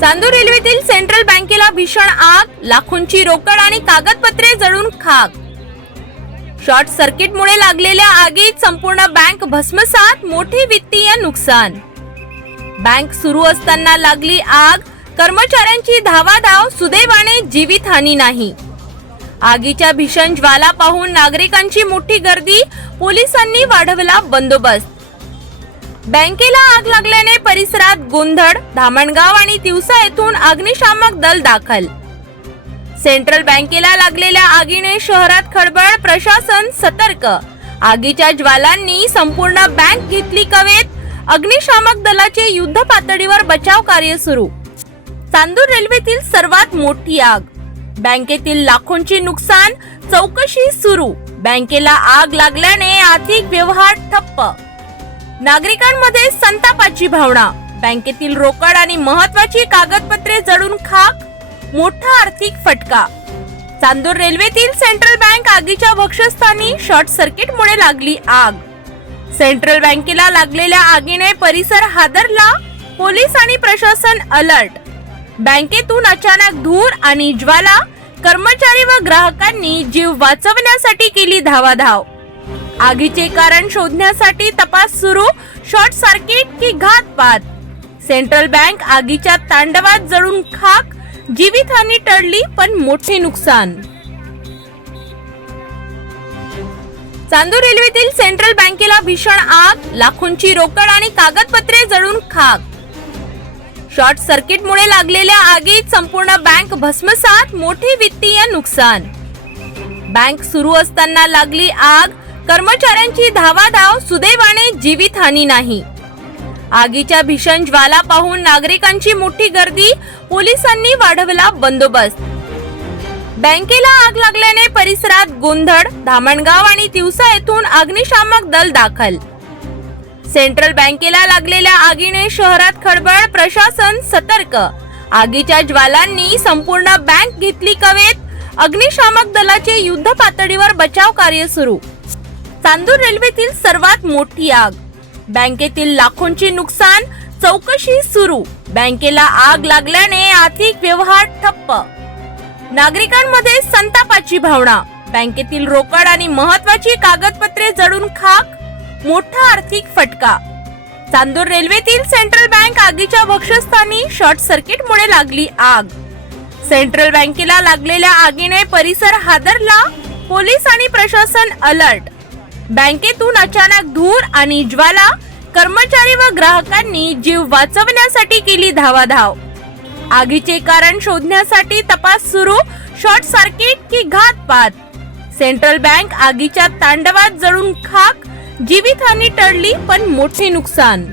Chandur रेल्वेतील central बँकेला भीषण आग, लाखोंची रोकड आणि कागदपत्रे जळून खाक। शॉर्ट सर्किटमुळे लागलेल्या आगीत संपूर्ण बँक भस्मसात, मोठे वित्तीय नुकसान। बँक सुरू असताना लागली आग, कर्मचाऱ्यांची धावाधाव, सुदैवाने जीवितहानी नाही। आगीच्या भीषण ज्वाला पाहून नागरिकांची मोठी गर्दी, पोलिसांनी वाढवला बंदोबस्त। बँकेला आग लागल्याने परिसरात गोंधळ, धामणगाव आणि तिवसा येथून अग्निशामक दल दाखल। सेंट्रल बँकेला लागलेल्या आगीने शहरात खळबळ, प्रशासन सतर्क। आगीच्या ज्वालांनी संपूर्ण बँक घेतली कवेत, अग्निशामक दलाचे युद्ध पातळीवर बचाव कार्य सुरू। चांदूर रेल्वेतील सर्वात मोठी आग, बँकेतील लाखोंची नुकसान, चौकशी सुरू। बँकेला आग लागल्याने आर्थिक व्यवहार ठप्प, नागरिकांमध्ये संतापाची भावना। बँकेतील रोकड आणि महत्त्वाची कागदपत्रे जळून खाक, मोठा आर्थिक फटका। चांदूर रेल्वेतील सेंट्रल बँक आगीच्या भक्षस्थानी, शॉर्ट सर्किटमुळे लागली आग। सेंट्रल बँकेला लागलेल्या आगीने परिसर हादरला, पोलीस आणि प्रशासन अलर्ट। बँकेतून अचानक धूर आणि ज्वाला, कर्मचारी व ग्राहकांनी जीव वाचवण्यासाठी केली धावाधाव। आगीचे कारण शोधण्यासाठी तपास सुरू, शॉर्ट सर्किट की घातपात। सेंट्रल बँक आगीच्या तांडवात जळून खाक, जीवितहानी टळली पण मोठे नुकसान। चांदूर रेल्वेतील सेंट्रल बँकेला भीषण आग, लाखोंची रोकड आणि कागदपत्रे जळून खाक। शॉर्ट सर्किटमुळे लागलेल्या आगीत संपूर्ण बँक भस्मसात, मोठे वित्तीय नुकसान। बँक सुरू असताना लागली आग, कर्मचाऱ्यांची धावाधाव, सुदैवाने जीवितहानी नाही। आगीच्या भीषण ज्वाला पाहून नागरिकांची मोठी गर्दी, पोलिसांनी वाढवला बंदोबस्त। बँकेला आग लागल्याने परिसरात गोंधळ, धामणगाव आणि तिवसा येथून अग्निशामक दल दाखल। सेंट्रल बँकेला लागलेल्या आगीने शहरात खळबळ, प्रशासन सतर्क। आगीच्या ज्वालांनी संपूर्ण बँक घेतली कवेत, अग्निशामक दलाचे युद्ध पातळीवर बचाव कार्य सुरू। चांदूर रेल्वेतील सर्वात मोठी आग, बँकेतील लाखोंची नुकसान, चौकशी सुरू। बँकेला आग लागल्याने आर्थिक व्यवहार ठप्प, नागरिकांमध्ये संतापाची भावना। बँकेतील रोकड आणि महत्त्वाची कागदपत्रे जळून खाक, मोठा आर्थिक फटका। चांदूर रेल्वेतील सेंट्रल बँक आगीच्या भक्षस्थानी, शॉर्ट सर्किटमुळे लागली आग। सेंट्रल बँकेला लागलेल्या आगीने परिसर हादरला, पोलीस आणि प्रशासन अलर्ट। बँकेतून अचानक धूर आणि ज्वाला, कर्मचारी व ग्राहकांनी जीव वाचवण्यासाठी केली धावाधाव। आगीचे कारण शोधण्यासाठी तपास सुरू, शॉर्ट सर्किट की घातपात। सेंट्रल बँक आगीच्या तांडवात जळून खाक, जीवितहानी टळली पण मोठे नुकसान।